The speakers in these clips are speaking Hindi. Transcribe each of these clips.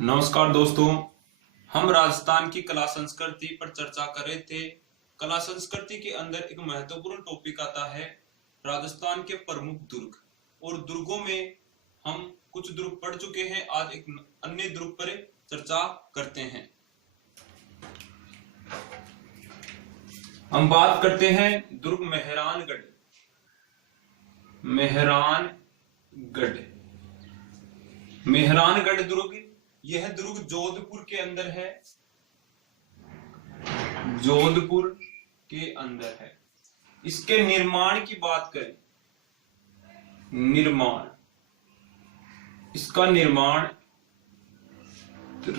नमस्कार दोस्तों। हम राजस्थान की कला संस्कृति पर चर्चा कर रहे थे। कला संस्कृति के अंदर एक महत्वपूर्ण टॉपिक आता है राजस्थान के प्रमुख दुर्ग। और दुर्गों में हम कुछ दुर्ग पढ़ चुके हैं, आज एक अन्य दुर्ग पर चर्चा करते हैं। हम बात करते हैं दुर्ग मेहरानगढ़। मेहरानगढ़ दुर्ग, यह दुर्ग जोधपुर के अंदर है। जोधपुर के अंदर है। इसके निर्माण की बात करें, इसका निर्माण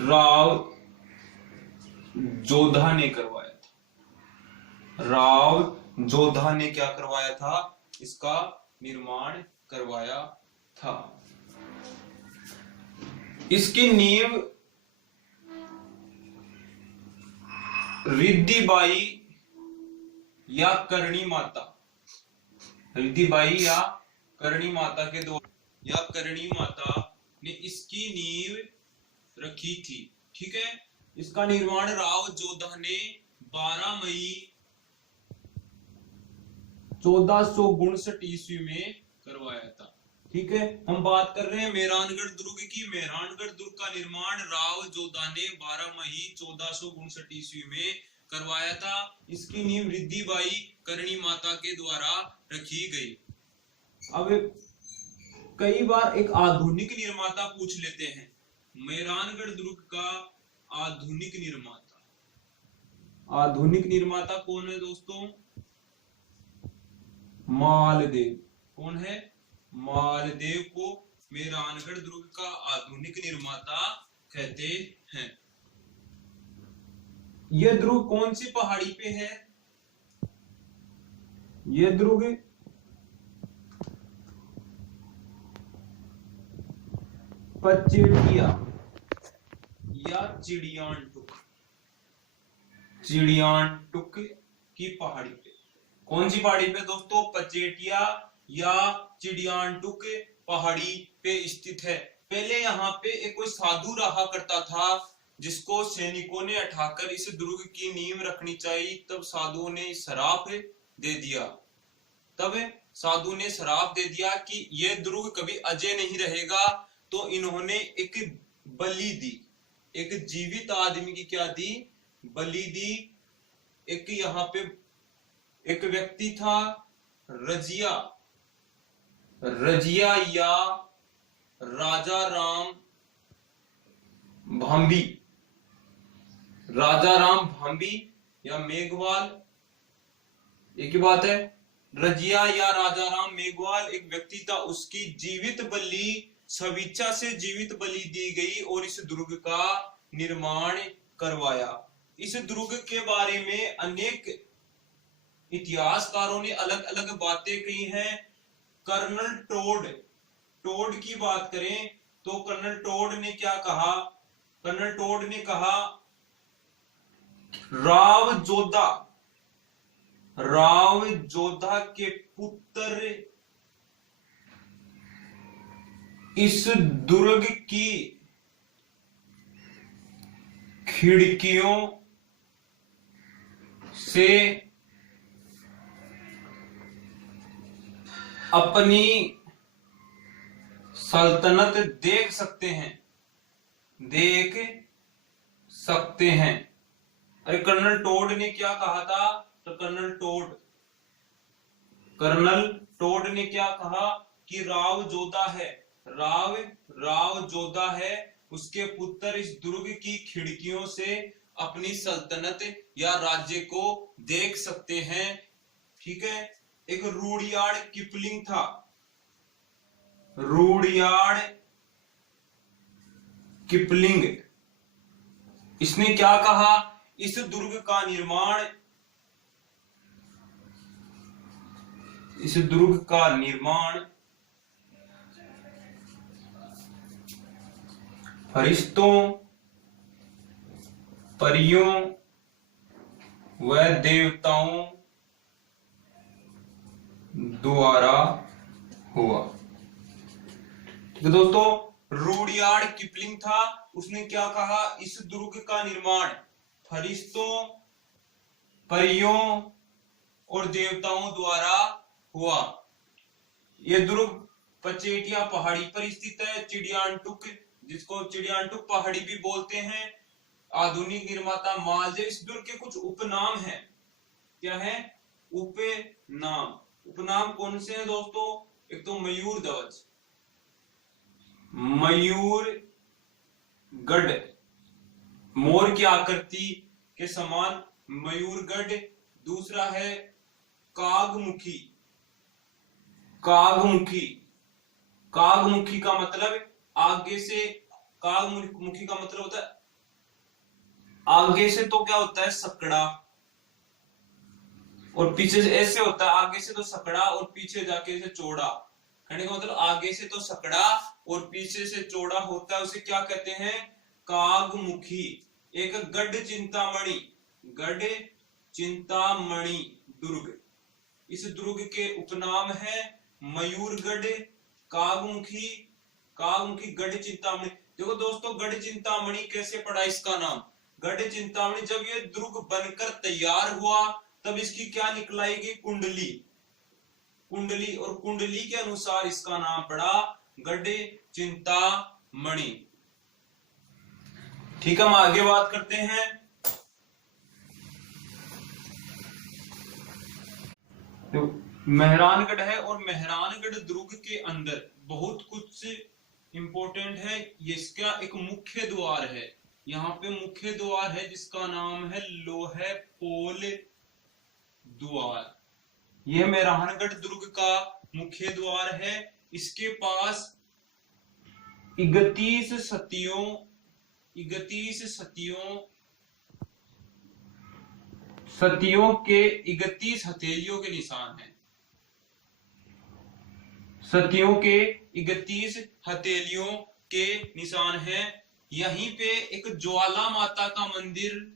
राव जोधा ने करवाया था। राव जोधा ने क्या करवाया था? इसका निर्माण करवाया था। इसकी नींव रिद्धिबाई या करणी माता के द्वारा या करणी माता ने इसकी नींव रखी थी। ठीक है। इसका निर्माण राव जोधा ने 12 मई 1459 ईस्वी में करवाया था। ठीक है। हम बात कर रहे हैं मेहरानगढ़ दुर्ग की। मेहरानगढ़ दुर्ग का निर्माण राव जोधा ने 12 मई 1459 ईस्वी में करवाया था। इसकी नींव रिद्धिबाई करणी माता के द्वारा रखी गई। अब कई बार एक आधुनिक निर्माता पूछ लेते हैं। मेहरानगढ़ दुर्ग का आधुनिक निर्माता कौन है दोस्तों? मालदेव। कौन है? मालदेव को मेहरानगढ़ दुर्ग का आधुनिक निर्माता कहते हैं। यह दुर्ग कौन सी पहाड़ी पे है? यह दुर्ग पचेटिया या चिड़ियानटुक की पहाड़ी पे। कौन सी पहाड़ी पे दोस्तों? पचेटिया या चिड़ियानटुक पहाड़ी पे स्थित है। पहले यहाँ पे एक कोई साधु रहा करता था, जिसको सैनिकों ने उठाकर इस दुर्ग की नींव रखनी चाहिए। तब साधुओं ने श्राप दे दिया कि यह दुर्ग कभी अजय नहीं रहेगा। तो इन्होंने एक बलि दी, एक जीवित आदमी की क्या दी? बलि दी। एक यहाँ पे एक व्यक्ति था रजिया या राजा राम भांबी या मेघवाल, एक ही बात है। रजिया या राजा राम मेघवाल एक व्यक्ति था। उसकी जीवित बलि, स्वेच्छा से जीवित बलि दी गई और इस दुर्ग का निर्माण करवाया। इस दुर्ग के बारे में अनेक इतिहासकारों ने अलग अलग बातें कही हैं। कर्नल टोड की बात करें तो कर्नल टोड ने क्या कहा? कर्नल टोड ने कहा राव जोधा के पुत्र इस दुर्ग की खिड़कियों से अपनी सल्तनत देख सकते हैं। अरे कर्नल टोड ने क्या कहा था? तो कर्नल टोड ने क्या कहा कि राव जोधा है, उसके पुत्र इस दुर्ग की खिड़कियों से अपनी सल्तनत या राज्य को देख सकते हैं। ठीक है। एक रूडयार्ड किपलिंग था। इसने क्या कहा? इस दुर्ग का निर्माण फरिश्तों, परियों व देवताओं द्वारा हुआ। ठीक है दोस्तों, रूडयार्ड किपलिंग था। उसने क्या कहा, इस दुर्ग का निर्माण फरिश्तों, परियों और देवताओं द्वारा हुआ। यह दुर्ग पचेटिया पहाड़ी पर स्थित है। चिड़ियांटुक, जिसको चिड़ियांटुक पहाड़ी भी बोलते हैं। आधुनिक निर्माता मालदेव। इस दुर्ग के कुछ उपनाम हैं। क्या है? उपनाम। उपनाम कौन से हैं दोस्तों? एक तो मयूर ध्वज, मयूर गढ़, मोर की आकृति के समान मयूरगढ़। दूसरा है कागमुखी। कागमुखी, कागमुखी का मतलब आगे से, कागमुखी का मतलब होता है आगे से तो क्या होता है सकड़ा, और पीछे से ऐसे होता है। आगे से तो सकड़ा और पीछे जाके से चौड़ा। कहने का मतलब आगे से तो सकड़ा और पीछे से चौड़ा होता है, उसे क्या कहते हैं? कागमुखी। एक गढ़ चिंतामणि, गढ़ चिंतामणि दुर्ग। इस दुर्ग के उपनाम है मयूरगढ़, कागमुखी, कागमुखी, गढ़ चिंतामणि। देखो दोस्तों, गढ़ चिंतामणि कैसे पड़ा इसका नाम? गढ़ चिंतामणि, जब ये दुर्ग बनकर तैयार हुआ तब इसकी क्या निकलाएगी? कुंडली, कुंडली, और कुंडली के अनुसार इसका नाम पड़ा गढ़ चिंतामणि। ठीक है, हम आगे बात करते हैं। तो मेहरानगढ़ है, और मेहरानगढ़ दुर्ग के अंदर बहुत कुछ इंपॉर्टेंट है। इसका एक मुख्य द्वार है। यहाँ पे मुख्य द्वार है जिसका नाम है लोहे पोल द्वार। यह मेहरानगढ़ दुर्ग का मुख्य द्वार है। इसके पास 31 सतियों, 31 सतियों के 31 हथेलियों के निशान हैं। सतियों के 31 हथेलियों के निशान हैं। यहीं पे एक ज्वाला माता का मंदिर,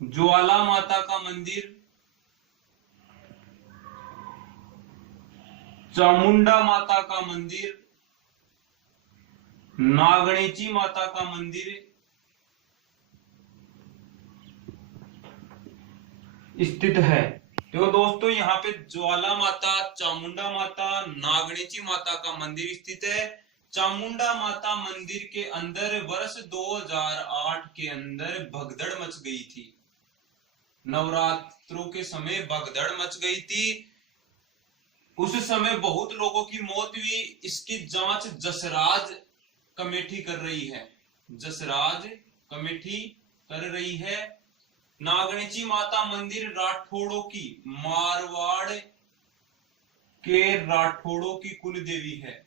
ज्वाला माता का मंदिर, चामुंडा माता का मंदिर, नागणेची माता का मंदिर स्थित है। तो दोस्तों, यहाँ पे ज्वाला माता, चामुंडा माता, नागणेची माता का मंदिर स्थित है। चामुंडा माता मंदिर के अंदर वर्ष 2008 के अंदर भगदड़ मच गई थी। नवरात्रों के समय भगदड़ मच गई थी। उस समय बहुत लोगों की मौत हुई। इसकी जांच जसराज कमेटी कर रही है, जसराज कमेटी कर रही है। नागणेची माता मंदिर राठौड़ों की, मारवाड़ के राठौड़ों की कुल देवी है,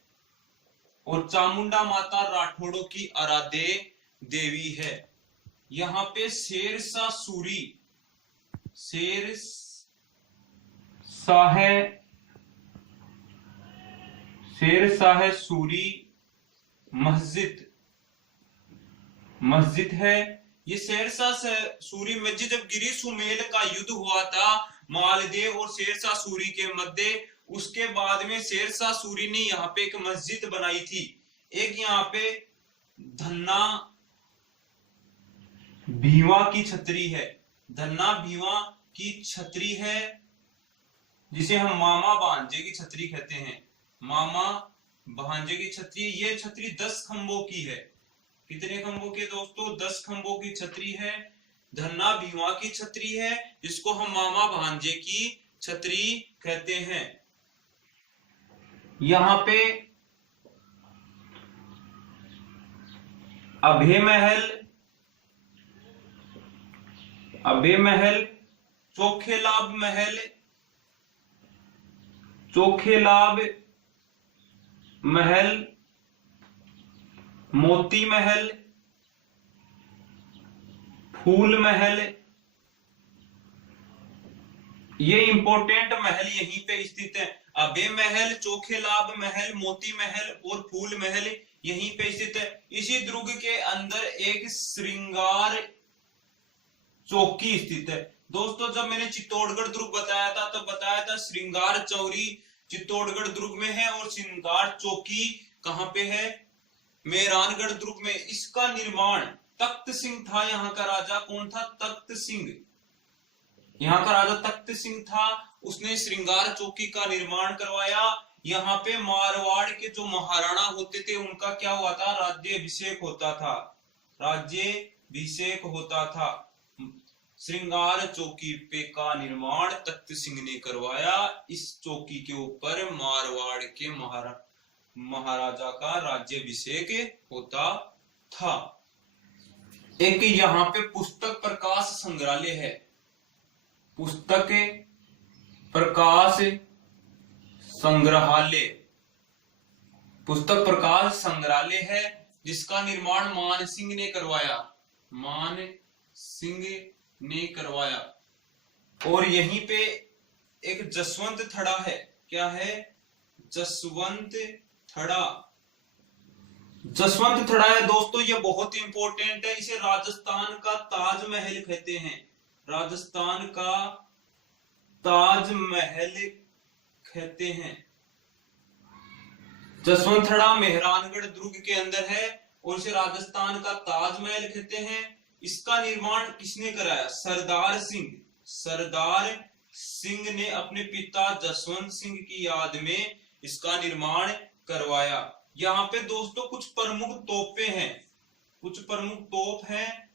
और चामुंडा माता राठौड़ों की आराध्य देवी है। यहाँ पे शेरशाह सूरी, शेरशाह सूरी मस्जिद है। ये शेरशाह सूरी मस्जिद जब गिरी सुमेल का युद्ध हुआ था मालदेव और शेरशाह सूरी के मध्य, उसके बाद में शेरशाह सूरी ने यहाँ पे एक मस्जिद बनाई थी। एक यहाँ पे धन्ना भीवा की छतरी है, धन्ना भीवा की छतरी है, जिसे हम मामा भांजे की छतरी कहते हैं। मामा भांजे की छतरी, ये छतरी 10 खंभों की है। कितने खंभों की दोस्तों? 10 खंभों की छतरी है। धन्ना भीवा की छतरी है, जिसको हम मामा भांजे की छतरी कहते हैं। यहाँ पे अभय महल, चोखेलाभ महल, मोती महल, फूल महल, ये इंपॉर्टेंट महल यहीं पे स्थित है। अभय महल, चोखेलाभ महल, मोती महल और फूल महल यहीं पे स्थित है। इसी दुर्ग के अंदर एक श्रृंगार चौकी स्थित है। दोस्तों, जब मैंने चित्तौड़गढ़ दुर्ग बताया था तब बताया था श्रृंगार चौरी चित्तौड़गढ़ दुर्ग में है, और श्रृंगार चौकी कहां पे है? मेहरानगढ़ दुर्ग में। इसका निर्माण तख्त सिंह था, यहाँ का राजा कौन था? तख्त सिंह। यहाँ का राजा तख्त सिंह था, उसने श्रृंगार चौकी का निर्माण करवाया। यहाँ पे मारवाड़ के जो महाराणा होते थे उनका क्या हुआ था? राज्याभिषेक होता था, राज्याभिषेक होता था। श्रृंगार चौकी पे का निर्माण तख्त सिंह ने करवाया। इस चौकी के ऊपर मारवाड़ के महाराजा का राज्याभिषेक होता था। एक यहाँ पे पुस्तक प्रकाश संग्रहालय है, पुस्तक प्रकाश संग्रहालय, पुस्तक प्रकाश संग्रहालय है, जिसका निर्माण मान सिंह ने करवाया, मान सिंह ने करवाया। और यहीं पे एक जसवंत थड़ा है, क्या है? जसवंत थड़ा। जसवंत थड़ा है दोस्तों, ये बहुत इंपॉर्टेंट है। इसे राजस्थान का ताजमहल कहते हैं, राजस्थान का ताजमहल कहते हैं। जसवंत थड़ा मेहरानगढ़ दुर्ग के अंदर है और इसे राजस्थान का ताजमहल कहते हैं। इसका निर्माण किसने कराया? सरदार सिंह। सरदार सिंह ने अपने पिता जसवंत सिंह की याद में इसका निर्माण करवाया। यहाँ पे दोस्तों कुछ प्रमुख तोपें हैं, कुछ प्रमुख तोप हैं।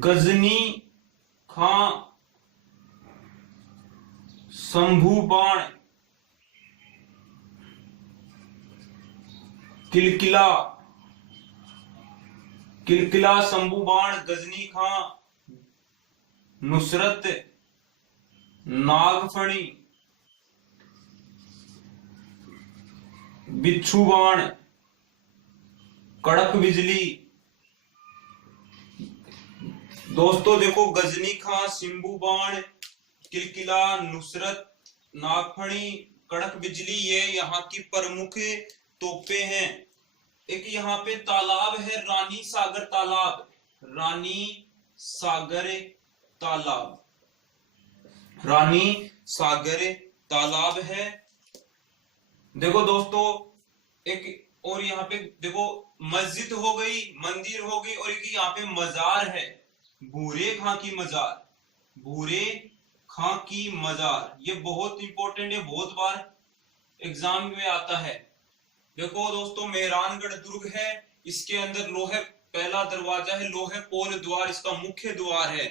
गजनी खां शंभू बाण, किलकिला, किलकिला शंभू बाण, गजनी खां, नुसरत, नागफणी, बिच्छू बाण, कड़क बिजली। दोस्तों देखो, गजनी खां, शंभू बाण, किलकिला, नुसरत, नागफणी, कड़क बिजली, ये यहाँ की प्रमुख तोपे हैं। एक यहाँ पे तालाब है, रानी सागर तालाब, रानी सागर तालाब, रानी सागर तालाब है। देखो दोस्तों, एक और यहाँ पे देखो, मस्जिद हो गई, मंदिर हो गई, और एक यहाँ पे मजार है, भूरे खां की मजार, भूरे खां की मजार। ये बहुत इंपॉर्टेंट है, बहुत बार एग्जाम में आता है। देखो दोस्तों, मेहरानगढ़ दुर्ग है, इसके अंदर लोहे, पहला दरवाजा है लोहे पोल द्वार, इसका मुख्य द्वार है।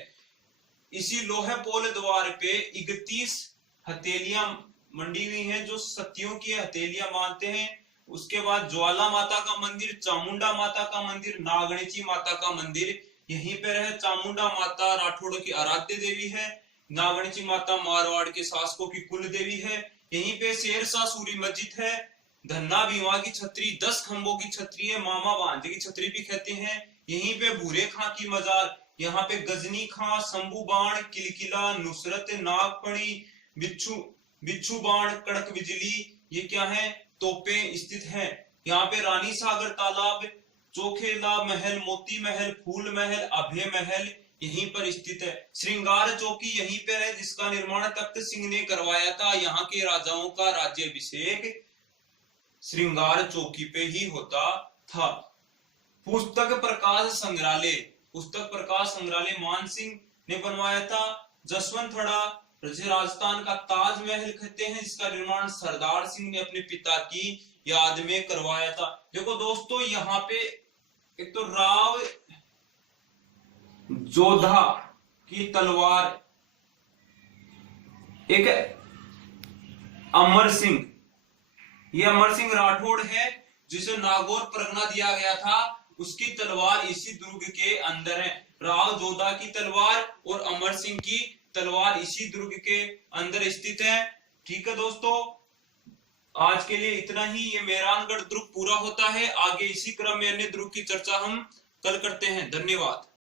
इसी लोहे पोल द्वार पे 31 हथेलियां मंडी हुई हैं, जो सतियों की हथेलियां मानते हैं। उसके बाद ज्वाला माता का मंदिर, चामुंडा माता का मंदिर, नागणेची माता का मंदिर यहीं पर है। चामुंडा माता राठौड़ों की आराध्य देवी है, नागणेची माता मारवाड़ के शासकों की कुल देवी है। यहीं पे शेरशाह सूरी मस्जिद है, धन्ना भीमा की छतरी, 10 खंभों की छतरी है, मामा भांजे की छतरी भी कहते हैं। यहीं पे भूरे खां की मजार, यहाँ पे गजनी खां, शंभू बाण, किलकिला, नुसरत, नागफणी, बिच्छू बाण, कड़क बिजली, ये क्या है? तोपे स्थित हैं। यहाँ पे रानी सागर तालाब, चोखेला महल, मोती महल, फूल महल, अभय महल यहीं पर स्थित है। श्रृंगार चौकी यहीं पर है, जिसका निर्माण तख्त सिंह ने करवाया था। यहाँ के राजाओं का राज्याभिषेक श्रृंगार चौकी पे ही होता था। पुस्तक प्रकाश संग्रहालय, पुस्तक प्रकाश संग्रहालय मान सिंह ने बनवाया था। जसवंत थड़ा राजस्थान का ताजमहल कहते हैं, जिसका निर्माण सरदार सिंह ने अपने पिता की याद में करवाया था। देखो दोस्तों, यहाँ पे एक तो राव जोधा की तलवार, एक अमर सिंह, ये अमर सिंह राठौड़ है, जिसे नागौर परगना दिया गया था, उसकी तलवार इसी दुर्ग के अंदर है। राव जोधा की तलवार और अमर सिंह की तलवार इसी दुर्ग के अंदर स्थित है। ठीक है दोस्तों, आज के लिए इतना ही। ये मेहरानगढ़ दुर्ग पूरा होता है। आगे इसी क्रम में अन्य दुर्ग की चर्चा हम कल करते हैं। धन्यवाद।